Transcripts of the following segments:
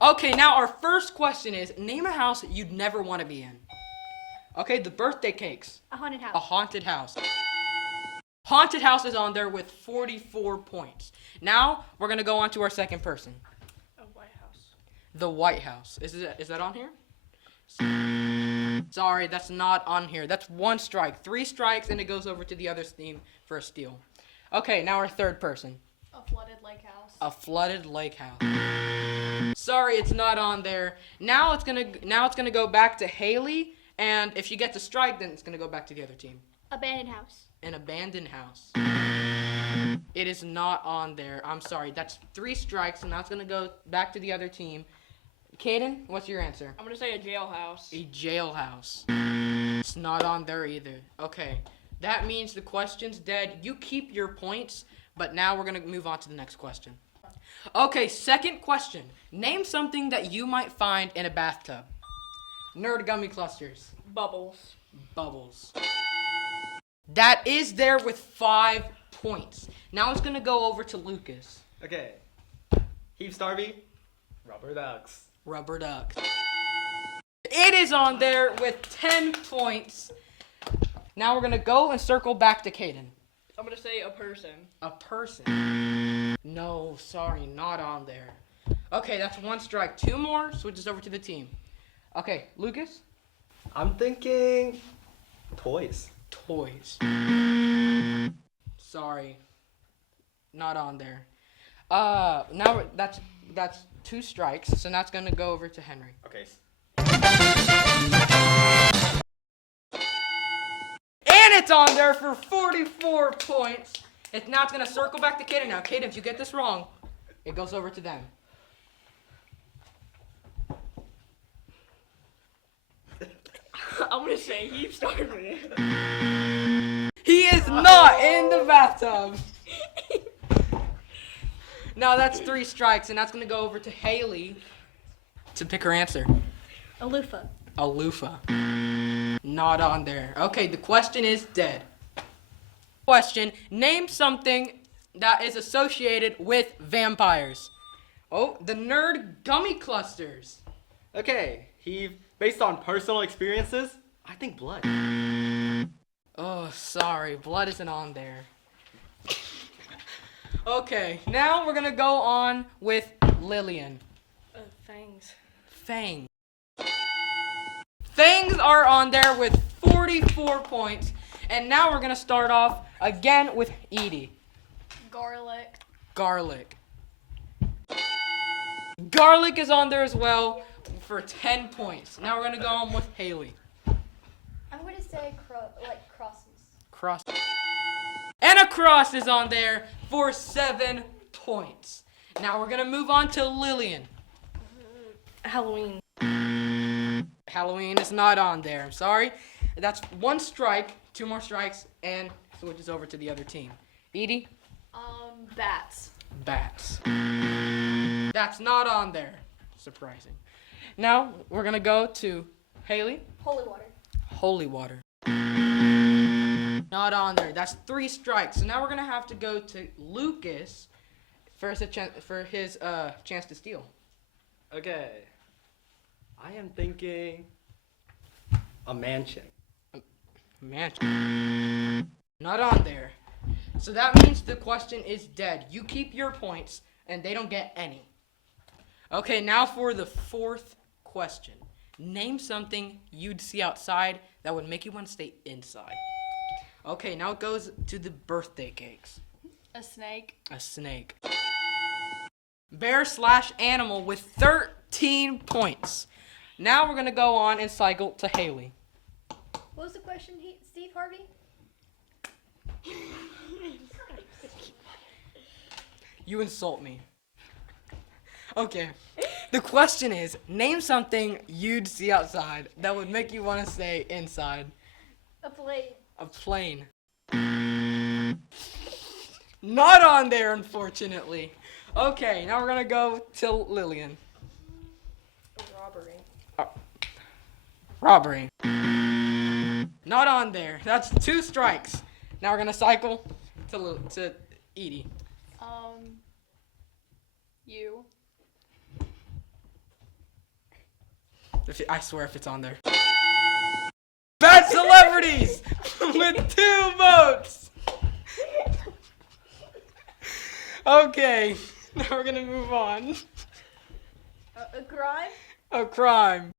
Okay, now our first question is, name a house you'd never want to be in. Okay, the birthday cakes. A haunted house. A haunted house. Haunted house is on there with 44 points. Now, we're going to go on to our second person. A White House. The White House. Is that on here? Sorry, that's not on here. That's one strike. 3 strikes, and it goes over to the other team for a steal. Okay, now our third person. A flooded lake house. A flooded lake house. Sorry, it's not on there. Now it's gonna go back to Haley, and if she gets a strike, then it's gonna go back to the other team. Abandoned house. An abandoned house. It is not on there. I'm sorry. That's 3 strikes, and that's gonna go back to the other team. Caden, what's your answer? I'm gonna say a jailhouse. A jailhouse. It's not on there either. Okay. That means the question's dead. You keep your points, but now we're going to move on to the next question. Okay, second question. Name something that you might find in a bathtub. Nerd gummy clusters. Bubbles. Bubbles. That is there with 5 points. Now it's going to go over to Lucas. Okay. Heave Starby. Rubber ducks. Rubber ducks. It is on there with 10 points. Now we're going to go and circle back to Caden. I'm gonna say a person. A person. No, sorry, not on there. Okay, that's 1 strike. 2 more, switches over to the team. Okay, Lucas? I'm thinking toys. Toys. Sorry, not on there. Now that's 2 strikes, so now it's going to go over to Henry. Okay. And it's on there for 44 points. Now it's going to circle back to Caden now. Caden, if you get this wrong, it goes over to them. I'm gonna say Heave Starby. He is not in the bathtub. Now that's 3 strikes, and that's going to go over to Haley to pick her answer. A loofah. A loofah. Not on there. Okay, the question is dead. Question, name something that is associated with vampires. Oh, the nerd gummy clusters. Okay. Heave, based on personal experiences, I think blood. Oh, sorry, blood isn't on there. Okay, now we're gonna go on with Lillian. Fangs. Fangs. Fangs are on there with 44 points. And now we're gonna start off again with Edie. Garlic. Garlic. Garlic is on there as well for 10 points. Now we're gonna go on with Haley. I'm going to say crosses. Cross. And a cross is on there for 7 points. Now we're gonna move on to Lillian. Halloween. Halloween is not on there. I'm sorry. That's 1 strike, 2 more strikes, and switches over to the other team. Edie? Bats. Bats. That's not on there. Surprising. Now we're gonna go to Haley. Holy water. Holy water. Not on there. That's 3 strikes. So now we're gonna have to go to Lucas for his chance to steal. Okay. I am thinking a mansion. Mansion. Not on there. So that means the question is dead. You keep your points, and they don't get any. Okay, now for the 4th question. Name something you'd see outside that would make you want to stay inside. Okay, now it goes to the birthday cakes. A snake. A snake. Bear/animal with 13 points. Now we're going to go on and cycle to Haley. What was the question, Steve Harvey? You insult me. Okay. The question is, name something you'd see outside that would make you want to stay inside. A plate. A plane. Not on there, unfortunately. Okay, now we're going to go to Lillian. A robbery. Robbery. Not on there. That's 2 strikes. Now we're going to cycle to Edie. You. I swear if it's on there. Bad celebrities with 2 votes. Okay, now we're gonna move on. A crime? A crime.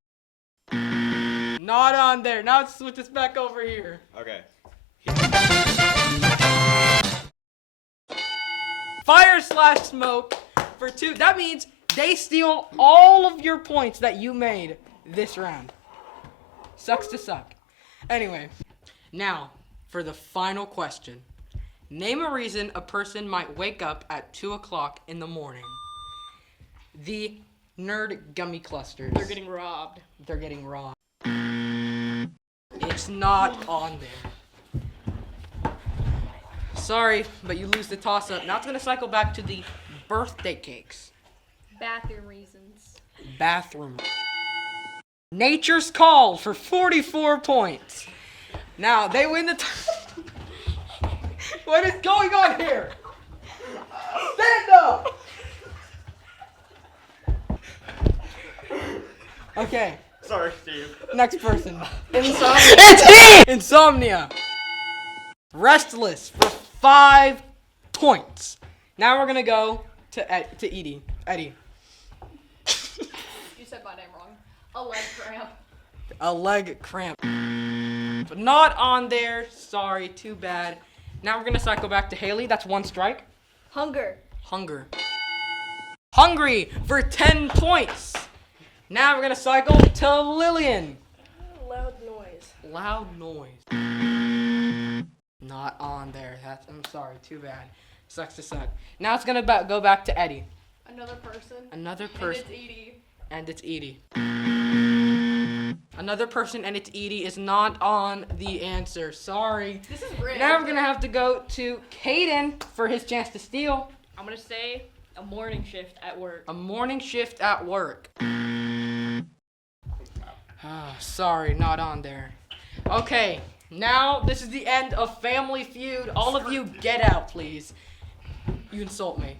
Not on there. Now let's switch this back over here. Okay. Fire/smoke for 2. That means they steal all of your points that you made this round. Sucks to suck. Anyway, now for the final question. Name a reason a person might wake up at 2 o'clock in the morning. The nerd gummy clusters. They're getting robbed. They're getting robbed. It's not on there. Sorry, but you lose the toss-up. Now it's gonna cycle back to the birthday cakes. Bathroom reasons. Bathroom. Nature's Call for 44 points. Now they win the. What is going on here? Stand up. Okay. Sorry, Steve. Next person. Insomnia. It's me! Insomnia. Restless for 5 points. Now we're gonna go to Edie. Eddie. You said my name wrong. A leg cramp. A leg cramp. But not on there. Sorry, too bad. Now we're gonna cycle back to Haley. That's 1 strike. Hunger. Hunger. Hungry for 10 points. Now we're gonna cycle to Lillian. Loud noise. Loud noise. Not on there. I'm sorry, too bad. Sucks to suck. Now it's gonna go back to Eddie. Another person. Another And person. it's Edie. And it's Edie. Another person and it's Edie is not on the answer. Sorry. This is rigged. Now we're gonna have to go to Caden for his chance to steal. I'm gonna say a morning shift at work. A morning shift at work. Sorry, not on there. Okay, now this is the end of Family Feud. All of you get out, please. You insult me.